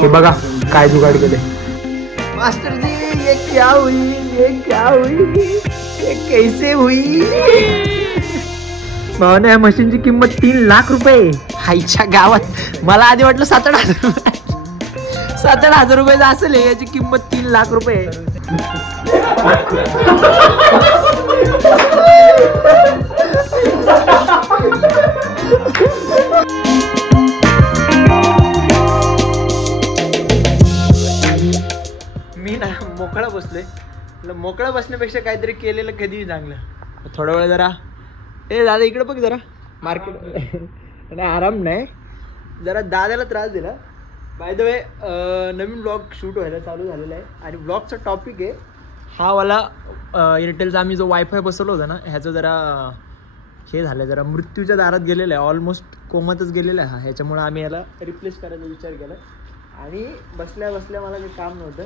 हे बघा काय जुगाड केले मास्टर जी. ये क्या हुई, ये क्या हुई, ये कैसे हुई. भावना या मशीनची किंमत 3 लाख रुपये. आईच्या गावात मला आधी वाटलं 7-8 रुपये. 7-8 रुपये असेल याची किंमत 3 लाख रुपये. मी ना मोकळा बसलोय. मोकळा बसण्यापेक्षा काहीतरी केलेलं कधीही चांगलं. थोडा वेळ जरा ए दादा इकडे बघ जरा मार्केट नाही आराम नाही जरा दादाला त्रास दिला. Bye the way Naveen blog shoot व्हायला चालू झालेला आहे आणि ब्लॉगचा टॉपिक आहे हा वाला एअरटेलचा आम्ही जो वायफाय बसवला होता ना ह्याचं जरा हे झालं जरा मृत्यूच्या दारात गेलेलं आहे. ऑलमोस्ट कोमातच गेलेलं आहे. ह्याच्यामुळे आम्ही याला रिप्लेस करायचा विचार केला आणि बसल्या बसल्या मला काही काम नव्हतं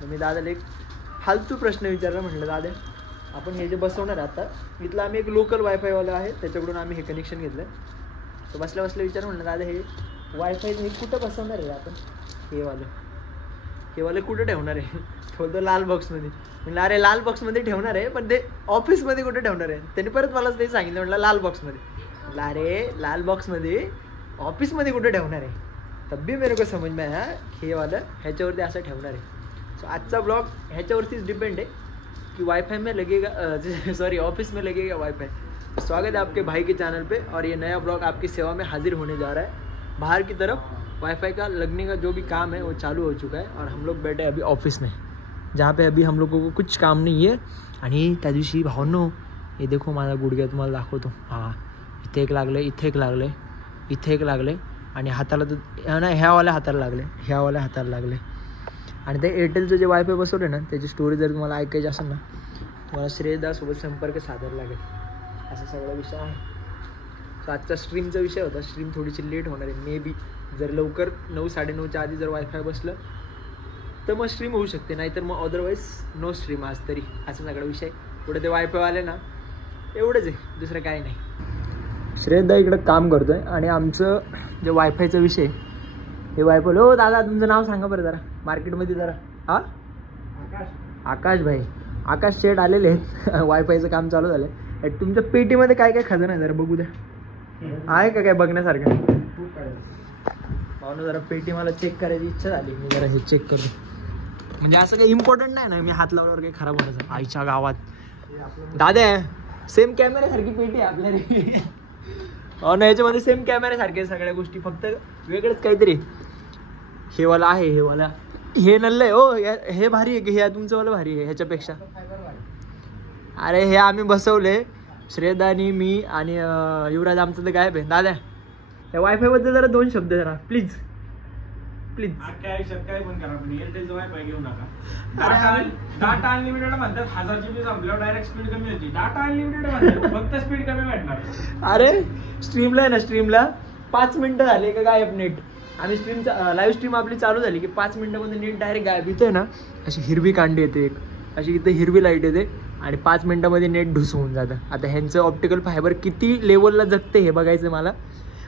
तर मी दादाला एक फालतू प्रश्न विचारला. म्हटलं दादा आपण हे जे बसवणार आता इथलं आम्ही एक लोकल वायफायवाला आहे त्याच्याकडून आम्ही हे कनेक्शन घेतलं. तर बसल्या बसल्या विचार म्हटलं दादा हे वायफाय हे कुठं बसवणार आहे आपण हे वाले कुठं ठेवणार आहे. तो लाल बॉक्समध्ये. म्हटलं अरे लाल बॉक्समध्ये ठेवणार आहे पण ते ऑफिसमध्ये कुठं ठेवणार आहे. त्यांनी परत मला ते सांगितलं. म्हटलं लाल बॉक्समध्ये. म्हटलं अरे लाल बॉक्समध्ये ऑफिसमध्ये कुठं ठेवणार आहे. तब भी मेरे को समझ में आया हे वालं ह्याच्यावरती असं ठेवणार आहे. सो आजचा ब्लॉग ह्याच्यावरतीच डिपेंड है कि वाईफाई में लगेगा सॉरी ऑफिस में लगेगा वाईफाई. स्वागत है आपके भाई के चैनल पे और ये नया ब्लॉग आपकी सेवा में हाजिर होने जा रहा है. बाहर की तरफ वाईफाई का लगने का जो भी काम है वो चालू हो चुका है और हम लोग बैठे अभी ऑफिस में जहाँ पे अभी हम लोगों को कुछ काम नहीं है. आणि त्या दिवशी भावनो हे देखो माझा गुडघ्या तुम्हाला दाखवतो. हां इथे एक लागले, इथे एक लागले, इथे एक लागले आणि हाताला तर ना ह्यावाल्या हाताला लागले, ह्यावाल्या हाताला लागले. आणि ते एअरटेलचं जे वायफाय बसवले ना त्याची स्टोरी जर तुम्हाला ऐकायची असेल ना तुम्हाला श्रेयदासोबत संपर्क साधायला लागेल. असा सगळा विषय आहे. सो आजचा स्ट्रीमचा विषय होता. स्ट्रीम थोडीशी लेट होणार आहे मे बी. जर लवकर 9-9:30च्या आधी जर वायफाय बसलं तर मग स्ट्रीम होऊ शकते नाहीतर मग अदरवाईज नो स्ट्रीम आज तरी. असा सगळा विषय. पुढे ते वायफाय आले ना एवढंच आहे दुसरं काही नाही. श्रेयदा इकडं काम करतो आहे आणि आमचं जे वायफायचा विषय हे वायफाय. हो दादा तुमचं नाव सांगा बरं जरा मार्केटमध्ये जरा. हां आकाश भाई. आकाश शेठ आलेले आहेत. वायफायचं काम चालू झालं आहे. तुमच्या पेटीमध्ये काय काय खजाना आहे जरा बघू द्या. आहे का काय बघण्यासारखं. भावना जरा पेटी मला चेक करायची इच्छा झाली. मी जरा हे चेक करतो. म्हणजे असं काही इम्पॉर्टंट नाही ना मी हात लावल्यावर काही खराब होण्याचं. आईच्या गावात दादा सेम कॅमेऱ्यासारखी पेटी आहे आपल्या. हो ना ह्याच्यामध्ये सेम कॅमेऱ्यासारखे सगळ्या गोष्टी फक्त वेगळंच काहीतरी. हे वाला आहे हे वाला हे नल्लं आहे. हो हे भारी आहे की हे तुमचंवालं भारी आहे ह्याच्यापेक्षा. अरे हे आम्ही बसवले श्रेयदा आणि मी आणि युवराज आमचं तर गायब आहे. दादा त्या वायफायबद्दल जरा 2 शब्द जरा प्लीज प्लीज. काय पण करा पण एअरटेलचं वायफाय घेऊ नका. डाटा अनलिमिटेड म्हणतात 1000 GB संपल्यावर डायरेक्ट स्पीड कमी होती. डाटा अनलिमिटेड म्हणतात फक्त स्पीड कमी भेटणार. अरे स्ट्रीमला आहे ना स्ट्रीमला 5 मिनटं झाले का गायब नेट. आम्ही स्ट्रीमचा लाईव्ह स्ट्रीम आपली चालू झाली की 5 मिनटामध्ये नेट डायरेक्ट गायब. इथे आहे ना अशी हिरवी कांडी येते एक अशी इथे हिरवी लाईट येते आणि 5 मिनटामध्ये नेट ढुस होऊन जातं. आता ह्यांचं ऑप्टिकल फायबर किती लेवलला जगते हे बघायचं मला.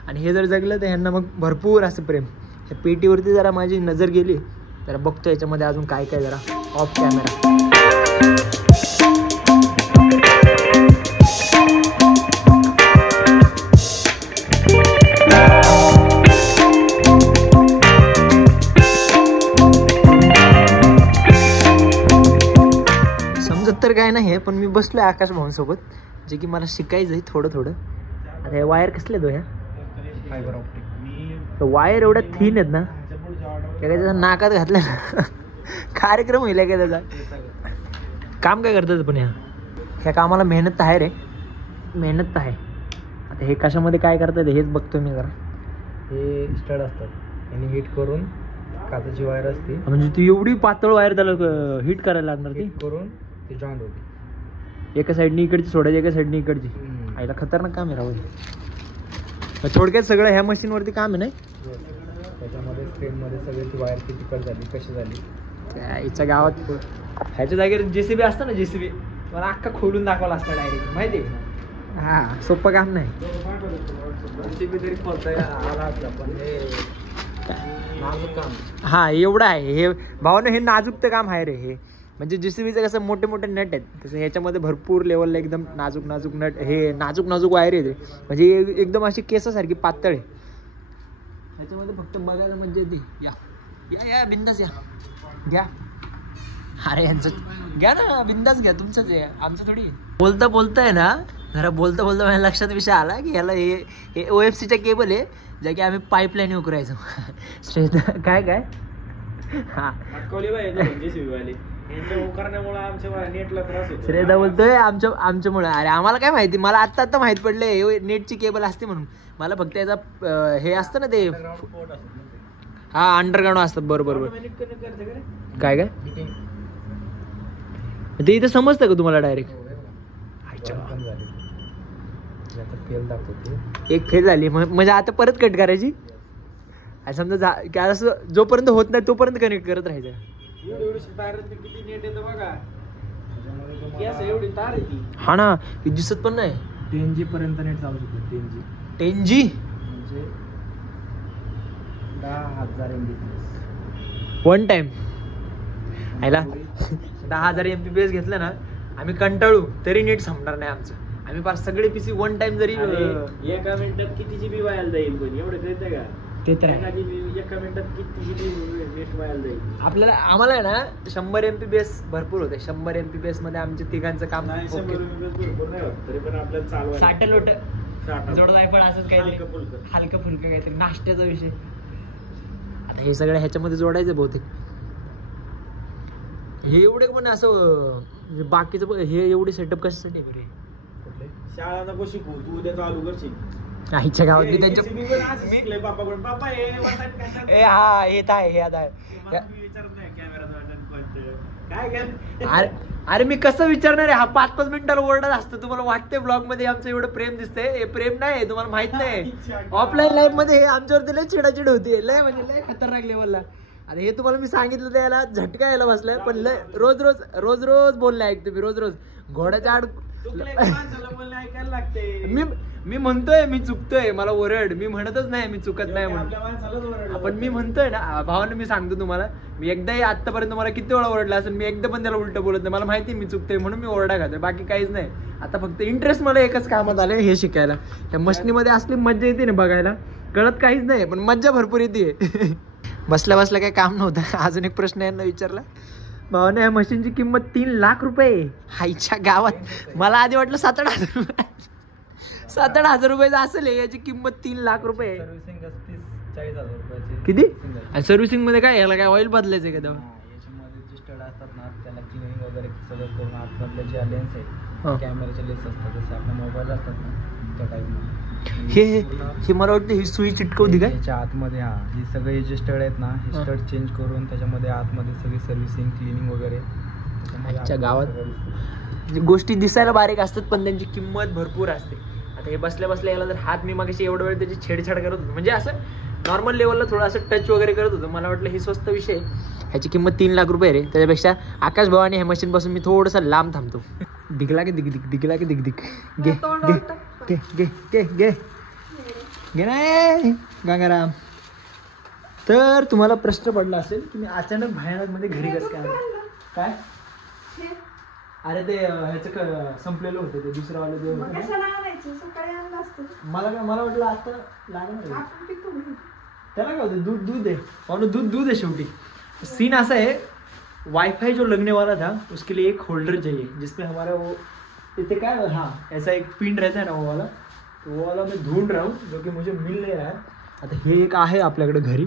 आणि हे जर जगलं तर ह्यांना मग भरपूर असं प्रेम. ह्या पेटीवरती जरा माझी नजर गेली जरा बघतो याच्यामध्ये अजून काय काय जरा ऑफ कॅमेरा. समजत तर काय नाही पण मी बसलोय आकाश भाऊंसोबत जे की मला शिकायचं आहे थोडं थोडं. आता हे वायर कसले दो ह्या फायबर ऑप्टिक वायर एवढ्या थिन आहेत ना त्या काय त्याच्या नाकात घातल्या ना कार्यक्रम होईल काय त्याचा. काम काय करतात पण ह्या कामाला मेहनत तर आहे रे मेहनत तर आहे. आता हे कशामध्ये काय करतात हेच बघतोय मी जरा. हे स्टड असतात आणि हिट करून काचाची वायर असते. म्हणजे ती एवढी पातळ वायर त्याला हिट करायला लागणार ती करून ती जॉईंट होते. एका साईडनी इकडची सोडायची एका साईडनी इकडची. आईला खतरनाक काम आहे राहुल. थोडक्यात सगळं ह्या मशीनवरती काम आहे नाही. त्याच्यामध्ये स्क्रीनमध्ये सगळी वायर किती कट झाली कशी झाली याच्या गावात ह्याच्या जागेवर JCB असतं ना JCB मला अख्खा खोलून दाखवायला असतं डायरेक्ट माहिती आहे. हां सोपं काम नाही. JCB तरी खोलता आला असला पण हे नाजूक काम. हा एवढं आहे हे भावानं, हे नाजूकतं काम आहे रे हे. म्हणजे JCBचं कसं मोठे मोठे नट आहेत तसं ह्याच्यामध्ये भरपूर लेवलला एकदम नाजूक नाजूक नट, हे नाजूक नाजूक वायर आहे ते. म्हणजे एकदम अशी केसासारखी पातळ आहे. ह्याच्यामध्ये फक्त बघायला म्हणजे येते. या या या बिंदास या घ्या. अरे यांचं घ्या ना, बिंदास घ्या, तुमचंच आहे, आमचं थोडी. बोलता बोलताय ना, जरा बोलता बोलता माझ्या लक्षात विषय आला की ह्याला हे OFCच्या केबल आहे ज्या की आम्ही पाईपलाईन उकरायचो. श्रेष्ठ काय काय हा श्रेदा बोलतोय आमच्यामुळे. अरे आम्हाला काय माहिती, मला आत्ता माहित पडलंय नेटची केबल असते म्हणून. मला फक्त याचा हे असतं ना ते, हा अंडरग्राऊंड असतात. बरोबर. काय काय ते इथं समजतं का तुम्हाला डायरेक्ट? एक फेल झाली म्हणजे आता परत कट करायची. समजा असं जोपर्यंत होत नाही तोपर्यंत कनेक्ट करत राहायचं. हा ना, दिसत पण नाही. 10G पर्यंत नेट चालू शकतो. 10G म्हणजे 10,000 MB वन टाइम. ह्याला 10,000 MBPS घेतलं ना आम्ही कंटाळू तरी नेट संपणार नाही आमचं. आम्ही फार सगळे PC वन टाइम जरी एका मिनिटात किती GB व्हायला जाईल, पण एवढं कळतं का? ते तर एका मिनिटात किती GB नेट व्हायला जाईल. आम्हाला आहे ना 100 MBPS भरपूर होते. 100 MBPS मध्ये आमच्या तिघांचं काम नाही, 100 MBPS भरपूर नाही होत, तरी पण आपल्याला चालवायला साठ जोड जाय पण असंच काहीतरी हलकं फुलकं काहीतरी नाश्त्याचा विषय. आता हे सगळं ह्याच्यामध्ये जोडायचं बहुतेक. हे एवढे पण असं बाकीचं हे एवढे सेटअप कशासाठी बरे? शाळा नको शिकू, तू उद्या चालू करशील. आईच्या गावात मी त्यांच्या हा येत आहे हे आता अरे मी कसं विचारणार आहे? हा 5-5 मिनिटाला ओरडत असतो. तुम्हाला वाटतंय ब्लॉग मध्ये आमचं एवढं प्रेम दिसतंय? हे प्रेम नाही, तुम्हाला माहित नाही. ऑफलाईन लाईफ मध्ये हे आमच्यावरती लय चिडाचिड होती, लय म्हणजे लय खतरनाक लेवलला. आणि हे तुम्हाला मी सांगितलं त्याला झटका यायला बसलाय, पण लय रोज बोलले ऐकतो मी. रोज घोड्याच्या आड मी म्हणतोय मी चुकतोय, मला ओरड. मी म्हणतच नाही मी चुकत नाही म्हणून. पण मी म्हणतोय ना भावानं, मी सांगतो तुम्हाला, मी एकदाही आतापर्यंत मला किती वेळा ओरडला असेल, मी एकदा पण त्याला उलट बोलत नाही. मला माहिती मी चुकतोय म्हणून मी ओरडा खातोय, बाकी काहीच नाही. आता फक्त इंटरेस्ट मला एकच कामात आले, हे शिकायला. त्या मशनीमध्ये असली मज्जा येते ना बघायला, कळत काहीच नाही पण मज्जा भरपूर येते. बसल्या बसल्या काही काम नव्हतं. अजून एक प्रश्न यांना विचारला. भावाने या मशीनची किंमत 3 लाख रुपये. आईच्या गावात मला आधी वाटलं 7-8 हजार रुपये. 7-8 हजार रुपयाचं असेल याची किंमत 3 लाख रुपये. 30-40 हजार रुपयाची किती? आणि सर्व्हिसिंग मध्ये काय याला काय ऑइल बदलायचं का? याच्यामध्ये जे स्टड असतात ना त्याला क्लिनिंग वगैरे सगळं करून आतमधले जे लेन्स आहेत कॅमेराचे लेन्स असतात, जसे आपले मोबाईल असतात ना त्या टाईपमध्ये. हे मला वाटतं ही सुई चिटकवली काय त्याच्या आतमध्ये? हा, हे सगळे जे स्टड आहेत ना हे स्टड चेंज करून त्याच्यामध्ये आतमध्ये सगळी सर्व्हिसिंग क्लिनिंग वगैरे. आजच्या गावात गोष्टी दिसायला बारीक असतात पण त्यांची किंमत भरपूर असते. आता हे बसल्या बसल्या याला जर हात, मी मागाशी एवढा वेळ त्याची छेडछाड करत होतो, म्हणजे असं नॉर्मल लेवलला थोडं असं टच वगैरे करत होतो. मला वाटलं ही स्वस्त विषय, ह्याची किंमत 3 लाख रुपये रे. त्याच्यापेक्षा आकाश भावाने ह्या मशीन पासून मी थोडंसं लांब थांबतो. दिगला की दिग घे नाही गंगाराम. तर तुम्हाला प्रश्न पडला असेल की मी अचानक भयानक मध्ये घरी कसं काय? अरे ते ह्याचं संपलेलं होतं ते दुसरं वालं जे होतं. मला वाटलं आता लागणार त्याला काय होतं, दूध आहे पाहुणं, दूध है शेवटी. सीन ऐसा है, वाईफाई जो लगने वाला था उसके लिए एक होल्डर चाहिए जिसमें हमारा वो इतने क्या, हाँ ऐसा एक पिन रहता है ना वो वाला, तो वो वाला मैं ढूंढ रहा हूँ जो कि मुझे मिल नहीं रहा है. आता हे एक आहे आपल्याकडे घरी,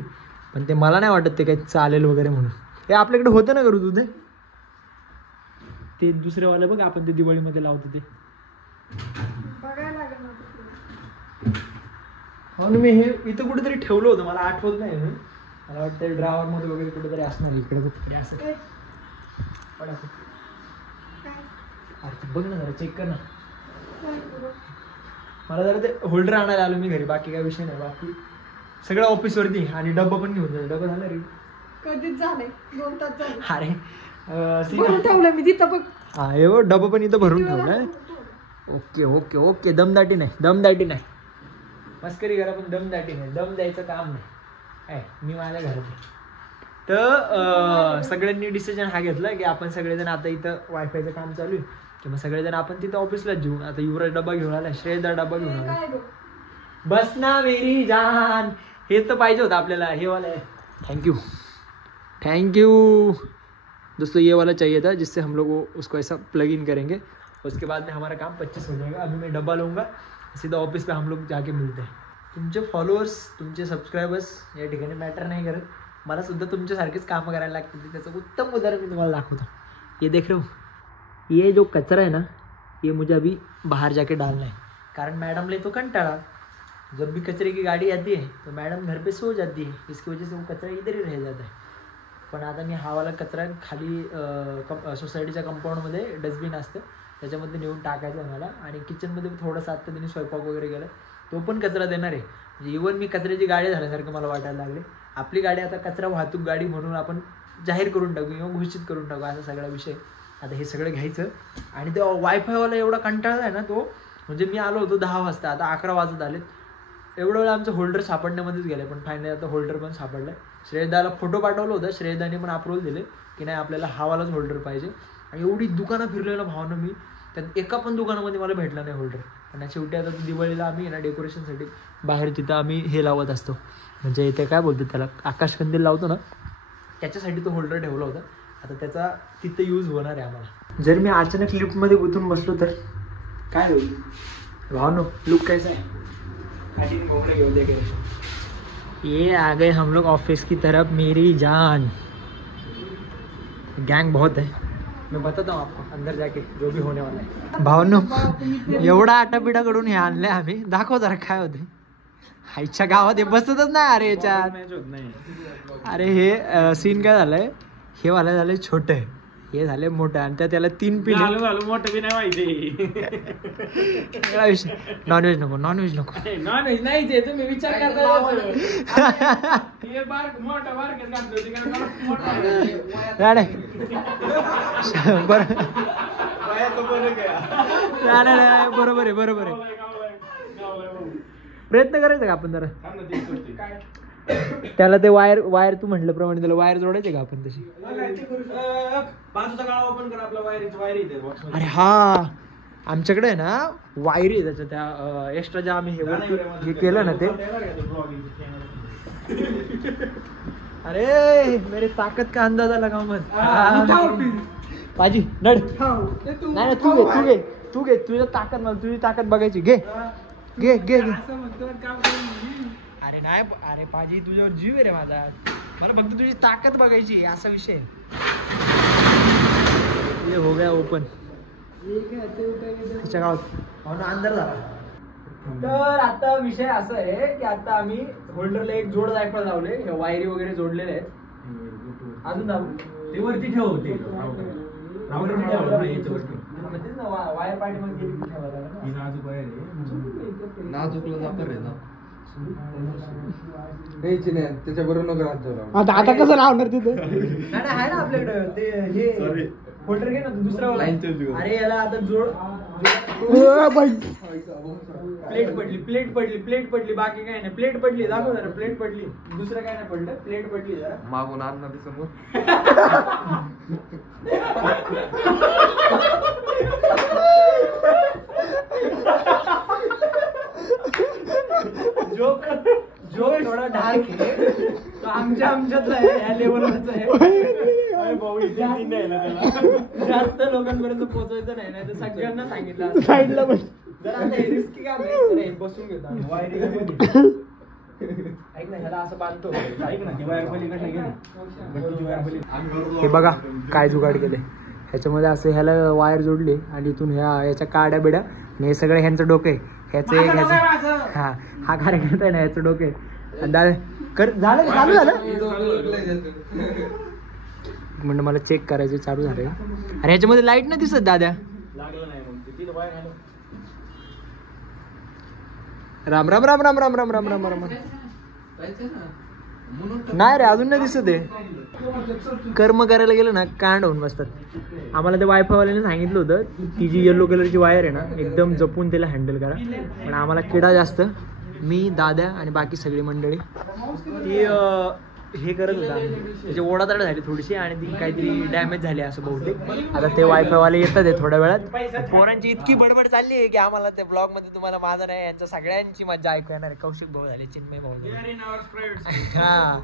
पण ते मला नाही वाटत ते काही चालेल वगैरे म्हणून. हे आपल्याकडे होतं ना करू दूध, ते दुसरे वाले बघ आपण ते दिवाळीमध्ये लावतो ते. म्हणून मी हे इथं कुठेतरी ठेवलं होतं, मला आठवत नाही. मला वाटतं ड्रायव्हर मध्ये वगैरे कुठेतरी असणार, इकडे कुठेतरी असं. बघ ना जरा, चेक कर ना. मला जरा ते होल्डर आणायला आलो मी घरी, बाकी काय विषय नाही. बाकी सगळं ऑफिसवरती, आणि डब्बा पण घेऊन जाईल. डब्बा झाला रे कधीच झालंय, 2 तास झाले. अरे ठेवलं मी तिथं बघ. हा हे डब्बा पण इथं भरून ठेवलाय. ओके ओके ओके, दमदाटी नाही, मस्करी करा पण दमदाटी नाही, दम द्यायचं काम नाही. मी माझ्या घरात आहे. तर सगळ्यांनी डिसिजन हा घेतला की आपण सगळेजण आता इथं वायफायचं काम चालू आहे की मग सगळेजण आपण तिथं ऑफिसलाच जेऊ. आता युवराज डबा घेऊन आला, श्रेयदा डबा घेऊन आला. काय गं? बस ना मेरी जान, हेच तर पाहिजे होतं आपल्याला. हे वाला है. थैंक यू दोस्तों, ये वाला चाहिए था जिससे हम लोग वो उसको ऐसा प्लग इन करेंगे. उसके बाद में हमारा काम 25 हो जाएगा. अभी मैं डब्बा लूँगा, सीधा ऑफिस पे हम लोग जाके मिलते हैं. तुमचे फॉलोअर्स, तुमचे सबस्क्रायबर्स या ठिकाणी मॅटर नाही करत. मला सुद्धा तुमच्यासारखेच कामं करायला लागतील. त्याचं उत्तम उदाहरण मी तुम्हाला दाखवतो. ये देख रहे हो, ये जो कचरा है ना, ये मुझे अभी बाहर जाके डालना है. कारण मैडम ले तो कंटाळा, जब भी कचरे की गाड़ी आती है तो मैडम घर पे सो जाती है, इसकी वजह से वो कचरा इधर ही रह जाता है. पण आता मी हा वाला कचरा खाली सोसायटीच्या कंपाऊंडमध्ये डस्टबिन असतं त्याच्यामध्ये नेऊन टाकायचं आहे मला. आणि किचनमध्ये थोडासा आत्ता त्यांनी स्वयंपाक वगैरे केला, तो पण कचरा देणार आहे. म्हणजे इवन मी कचऱ्याची गाडी झाल्यासारखं मला वाटायला लागले. आपली गाडी आता कचरा वाहतूक गाडी म्हणून आपण जाहीर करून टाकू किंवा घोषित करून टाकू, असा सगळा विषय. आता हे सगळं घ्यायचं. आणि ते वायफायवाला एवढा कंटाळा आहे ना तो, म्हणजे मी आलो होतो 10 वाजता, आता 11 वाजत आलेत. एवढं वेळा आमचं होल्डर सापडण्यामध्येच गेलं, पण फायनली आता होल्डर पण सापडलं. श्रेयदाला फोटो पाठवलं होतं, श्रेयदाने पण अप्रूव्हल दिले की नाही आपल्याला हावालाच होल्डर पाहिजे. आणि एवढी दुकानं फिरलेलं भावना मी, त्यात एका पण दुकानामध्ये मला भेटला नाही होल्डर. आणि शेवटी आता दिवाळीला आम्ही ना डेकोरेशनसाठी बाहेर तिथं आम्ही हे लावत असतो, म्हणजे ते काय बोलतो त्याला, आकाशकंदील लावतो ना, त्याच्यासाठी तो होल्डर ठेवला होता. आता त्याचा तिथं यूज होणार आहे आम्हाला. जर मी अचानक लिफ्टमध्ये गुंतून बसलो तर काय होईल भावनो? लुक कैसा है? ये आ गए हम लोग ऑफिस की तरफ मेरी जान. गैंग बहुत है, मैं बताता हूँ आपको अंदर जाके जो भी होने वाला है. भावनो एवढा आटापिटा कडून हे आणलंय आम्ही. दाखव जरा काय होते. आईच्या गावात हे बसतच नाही अरे याच्यात. अरे हे सीन काय झालंय, हे वाला झालंय छोटं, हे झाले मोठं, आणि त्याला 3 पिले. मोठं बी नाही माहिती. सगळा विषय. नॉनव्हेज नको, नॉनव्हेज नको. नॉनव्हेज नाही ते तुम्ही विचार करता. बरोबर आहे, बरोबर आहे. प्रयत्न करायचा का आपण जरा त्याला, ते वायर तू म्हटलं प्रमाणे त्याला वायर जोडायचे का आपण तशी? अरे हा, आमच्याकडे आहे ना वायरी आहे त्याच्या, त्या एक्स्ट्रा ज्या आम्ही हे केलं ना ते. अरे मेरे ताकद का अंदाजा लगा मत पाजी नड. नाही तू घे तुझी ताकद, मला तुझी ताकद बघायची. घे घे घे घे. अरे नाही, अरे पाजी तुझ्यावर जीव आहे रे माझा, मला फक्त तुझी ताकद बघायची, असा विषय. ये हो गया ओपन तिच्या गावात अंदर झाला. तर आता विषय असा आहे की आता आम्ही होल्डरला एक जोड जायफळ लावले, वायरी वगैरे जोडलेले आहेत. अजून ते वरती ठेवते वायर पाठी मध्ये आता कसं लावणार तिथं? नाही आहे ना आपल्याकडं ते हे होल्डर घे ना दुसरा. अरे याला आता जोड. प्लेट पडली बाकी काय नाही. प्लेट पडली, दाखव जरा. प्लेट पडली, दुसरं काय नाही पडलं, प्लेट पडली जरा. मागून आणणार ते समोर. जो थोडा डार्क आहे तो आमच्यातला आहे, या लेवलवरचा आहे. जास्त लोकांपर्यंत पोहोचवायचं नाही, नाही तर सगळ्यांना सांगितलं साईडला बस. जरा आता हे रिस्की काम आहे, बसून घेतो वायरी. ऐक ना, ह्याला असं बांधतो. ऐक ना, हे बघा काय जुगाड केले. ह्याच्यामध्ये असं ह्याला वायर जोडली आणि इथून ह्याच्या काड्या बिड्या, आणि हे सगळं ह्यांचं डोकं आहे. ह्याचं एक ह्याचं हा कार्यकर्ता आहे ना, ह्याचं डोकं आहे. आणि दादा कर झालं, चालू झालं म्हणलं, मला चेक करायचं चालू झालं. अरे ह्याच्यामध्ये लाईट नाही दिसत दाद्या. राम राम राम राम राम राम राम राम राम. नाही रे अजून नाही दिसत आहे. कर्म करायला गेलं ना कांड होऊन बसतात. आम्हाला त्या वायफायवाल्याने सांगितलं होतं ती जी येलो कलरची वायर आहे ना एकदम जपून त्याला हँडल करा, पण आम्हाला किडा जास्त मी, दादा आणि बाकी सगळी मंडळी ती हे करत होता. त्याची ओढाताड झाली थोडीशी आणि ती काहीतरी डॅमेज झाली असं बहुतेक. आता ते वायफायवाले येतात आहे थोड्या वेळात. पोरांची इतकी बडबड चालली आहे की आम्हाला त्या ब्लॉग मध्ये तुम्हाला माझा नाही यांच्या सगळ्यांची मजा ऐकू येणार आहे. कौशिक भाऊ झाले, चिन्मय भाऊ झाले. हा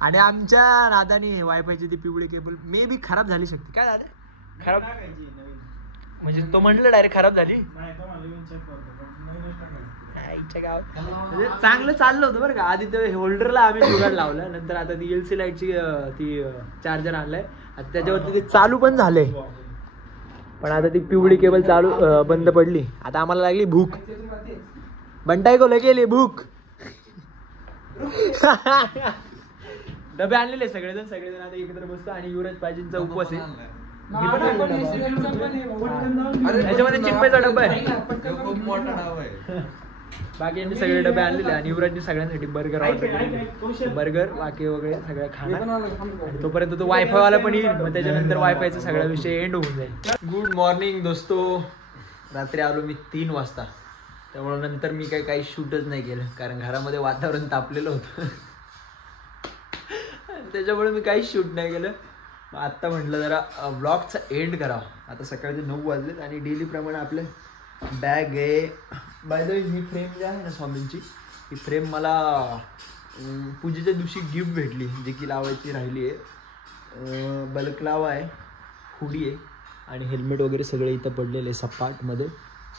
आणि आमच्या नादानी वायफायची ती पिवळी केबल मे बी खराब झाली शकते. काय झालं खराब म्हणजे तो म्हणलं डायरेक्ट खराब झाली. म्हणजे चांगलं चाललं होतं बरं का. आधी ते होल्डरला आम्ही जुगाड लावला, नंतर आता ती एलसी लाईटची ती चार्जर आणलाय. आता त्याच्यावरती ते चालू पण झाले, पण आता ती पिवळी केबल चालू बंद पडली. आता आम्हाला लागली भूक. बंटाई को गेली भूक. डबे आणलेले सगळेजण आता एकत्र बसतो आणि युवराज पाजींचा उपवास आहे. त्याच्यामध्ये चिंपेचा डबा आहे. बाकी यांनी सगळे डबे आणलेले आणि युवराजने सगळ्यांसाठी बर्गर ऑर्डर केले. बर्गर बाकी वगैरे सगळं खाणार. तोपर्यंत तो वायफाय वाला पण येईल, मग त्याच्यानंतर वायफायचा सगळा विषय एंड होऊन जाईल. गुड मॉर्निंग दोस्तो. रात्री आलो मी 3 वाजता. त्यामुळे नंतर मी काही शूटच नाही केलं, कारण घरामध्ये वातावरण तापलेलं होतं. त्याच्यामुळे मी काहीच शूट नाही केलं. आत्ता म्हटलं जरा ब्लॉगचा एंड करावा. आता सकाळचे 9 वाजलेत आणि डेलीप्रमाणे आपलं बॅग आहे. बाय द वे ही फ्रेम जी आहे ना स्वामींची, ही फ्रेम मला पूजेच्या दिवशी गिफ्ट भेटली, जी की लावायची राहिली आहे. बलकलावा आहे, हुडी आहे आणि हेल्मेट वगैरे सगळे इथं पडलेले आहे सपाटमध्ये.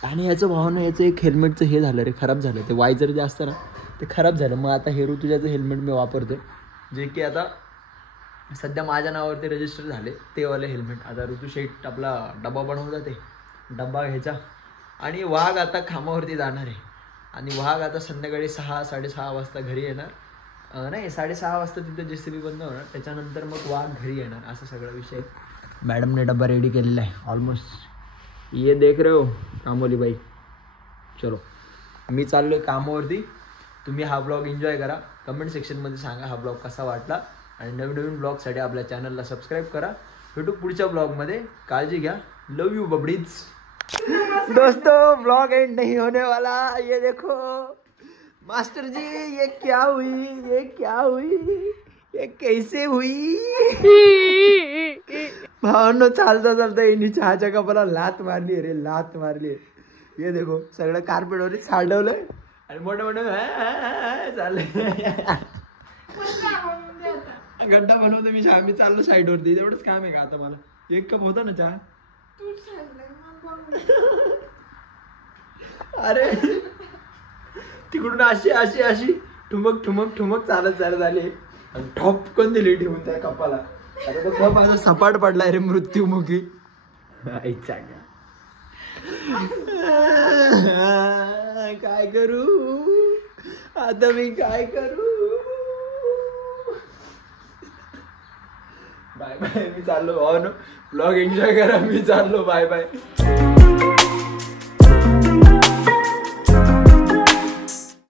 आणि याचं भावना याचं एक हेल्मेटचं हे झालं रे, खराब झालं. ते वायझर जे असतं ना ते खराब झालं. मग आता हे ऋतुजाचं हेल्मेट मी वापरतो, जे की आता सध्या माझ्या नावावरती रजिस्टर झाले ते वाले हेल्मेट. आता ऋतू शेट आपला डबा बनवून जाते, डबा घ्यायचा. आणि वाघ आता खामावरती जाणार आहे आणि वाघ आता संध्याकाळी 6-6:30 वाजता घरी येणार. नाही 6:30 वाजता तिथं JCB बंद होणार, त्याच्यानंतर मग वाघ घरी येणार. असा सगळा विषय. मॅडमने डबा रेडी केलेला आहे ऑलमोस्ट. ये देख रहे हो कामोली बाई. चलो मी चाललो आहे कामावरती. तुम्ही हा ब्लॉग एन्जॉय करा. कमेंट सेक्शनमध्ये सांगा हा ब्लॉग कसा वाटला आणि नवीन ब्लॉगसाठी आपल्या चॅनलला सबस्क्राईब करा. भेटू पुढच्या ब्लॉगमध्ये. काळजी घ्या. लव यू बबडीज. दोस्तों ब्लॉग एंड नहीं होने वाला. ये देखो मास्टर जी, ये क्या हुई, ये कैसे हुई. भावनो चालता चालता यांनी चहाच्या कपाला लात मारली रे, लात मारली. ये देखो सगळं कार्पेटवर साडवलंय आणि मोठं मोठं चाललंय. गड्डा बनवतो मी चहा. मी चाललो साईडवरती. तेवढंच काम आहे का आता मला. 1 कप होता ना चहा. अरे तिकडून अशी ठुमक चालत आले आणि ठोपकन दिली ठेवून त्या कपाला. आता तो कप आता सपाट पडलाय रे मृत्यूमुखी. काय करू आता मी, काय करू. Bye bye. मी चाललो. ब्लॉग एन्जॉय करा. मी चाललो. Bye bye.